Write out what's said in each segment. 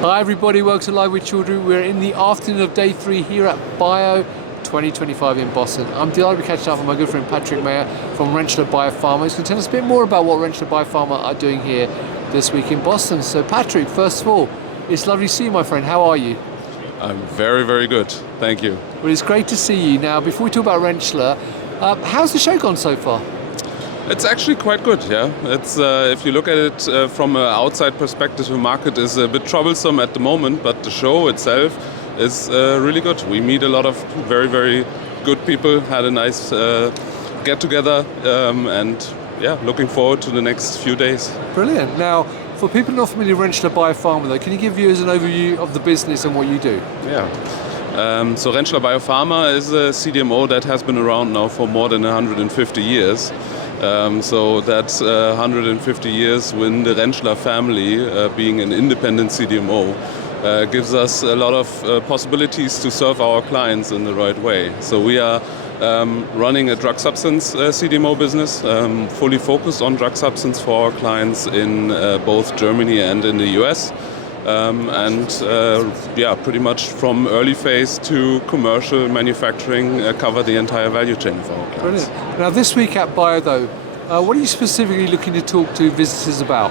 Hi everybody, welcome to Live with Children. We're in the afternoon of day 3 here at Bio 2025 in Boston. I'm delighted to catch up with my good friend Patrick Meyer from Rentschler Biopharma. He's going to tell us a bit more about what Rentschler Biopharma are doing here this week in Boston. So Patrick, first of all, it's lovely to see you, my friend. How are you? I'm very, very good. Thank you. Well, it's great to see you. Now, before we talk about Rentschler, how's the show gone so far? It's actually quite good, yeah. It's if you look at it from an outside perspective, the market is a bit troublesome at the moment, but the show itself is really good. We meet a lot of very, very good people, had a nice get-together, and yeah, looking forward to the next few days. Brilliant. Now, for people not familiar with Rentschler Biopharma, though, can you give viewers an overview of the business and what you do? Yeah. So Rentschler Biopharma is a CDMO that has been around now for more than 150 years. So that's 150 years when the Rentschler family, being an independent CDMO, gives us a lot of possibilities to serve our clients in the right way. So we are running a drug substance CDMO business, fully focused on drug substance for our clients in both Germany and in the US. Pretty much from early phase to commercial manufacturing, cover the entire value chain for our clients. Brilliant. Now this week at Bio though, what are you specifically looking to talk to visitors about?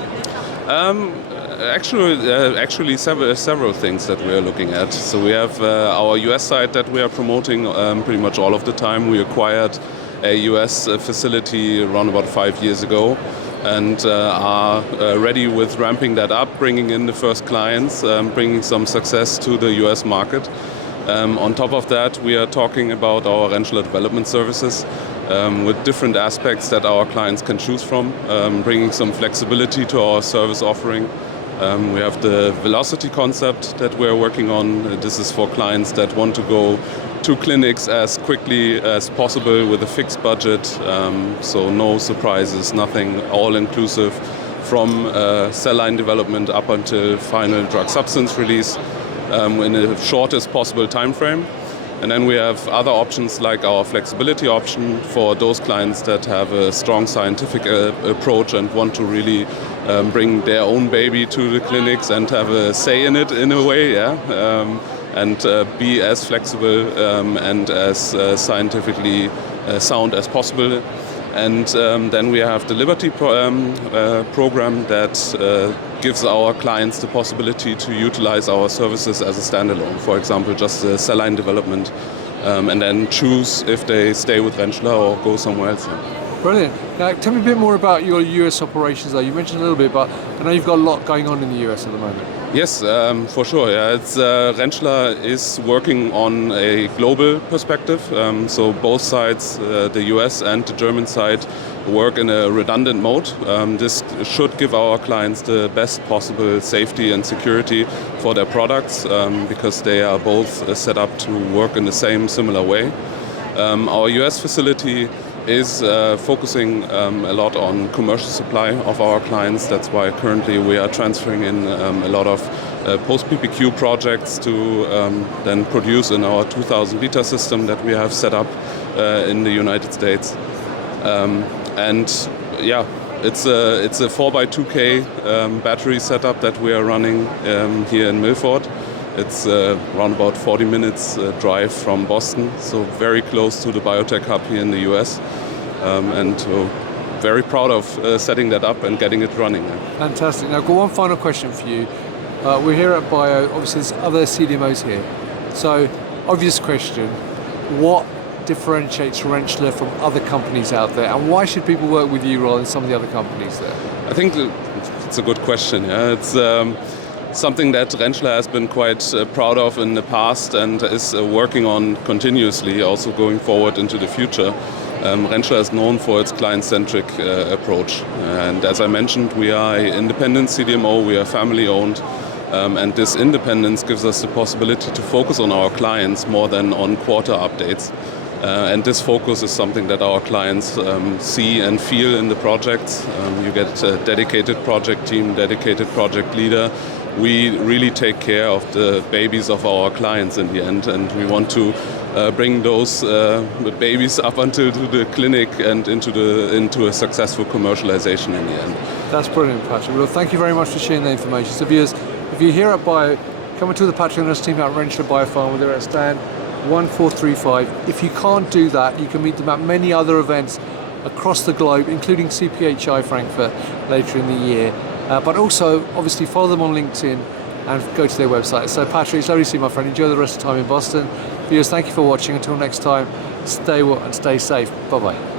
Actually several things that we are looking at. So we have our US side that we are promoting pretty much all of the time. We acquired a US facility around about 5 years ago, and are ready with ramping that up, bringing in the first clients, bringing some success to the US market. On top of that, we are talking about our Rentschler Development Services with different aspects that our clients can choose from, bringing some flexibility to our service offering. We have the velocity concept that we're working on. This is for clients that want to go to clinics as quickly as possible with a fixed budget, so no surprises, nothing, all inclusive from cell line development up until final drug substance release in the shortest possible time frame. And then we have other options like our flexibility option for those clients that have a strong scientific approach and want to really bring their own baby to the clinics and have a say in it in a way, and be as flexible and as scientifically sound as possible. And then we have the Liberty program that gives our clients the possibility to utilize our services as a standalone. For example, just the cell line development, and then choose if they stay with Rentschler or go somewhere else. Brilliant. Now, tell me a bit more about your US operations though. You mentioned a little bit, but I know you've got a lot going on in the US at the moment. Yes, for sure. Yeah, it's Rentschler is working on a global perspective. So both sides, the US and the German side, work in a redundant mode. This should give our clients the best possible safety and security for their products, because they are both set up to work in the same similar way. Our US facility is focusing a lot on commercial supply of our clients. That's why currently we are transferring in a lot of post-PPQ projects to then produce in our 2000 liter system that we have set up in the United States. It's a 4x2K battery setup that we are running here in Milford. It's around about 40 minutes drive from Boston, so very close to the biotech hub here in the US. Very proud of setting that up and getting it running. Fantastic. Now, I've got one final question for you. We're here at Bio, obviously there's other CDMOs here. So, obvious question, what differentiates Rentschler from other companies out there, and why should people work with you rather than some of the other companies there? I think it's a good question. Yeah? It's something that Rentschler has been quite proud of in the past and is working on continuously, also going forward into the future. Rentschler is known for its client-centric approach. And as I mentioned, we are an independent CDMO, we are family-owned, and this independence gives us the possibility to focus on our clients more than on quarter updates. And this focus is something that our clients see and feel in the projects. You get a dedicated project team, dedicated project leader. We really take care of the babies of our clients in the end, and we want to bring those babies up until the clinic and into a successful commercialization in the end. That's brilliant, Patrick. Well, thank you very much for sharing the information. So viewers, If you're here at Bio, come and to the Patrick and us team at Rentschler Biopharma. They're at stand 1435. If you can't do that, you can meet them at many other events across the globe, including CPHI Frankfurt later in the year. But also, obviously, follow them on LinkedIn and go to their website. So Patrick, it's lovely to see you, my friend. Enjoy the rest of the time in Boston. Viewers, thank you for watching. Until next time, stay well and stay safe. Bye-bye.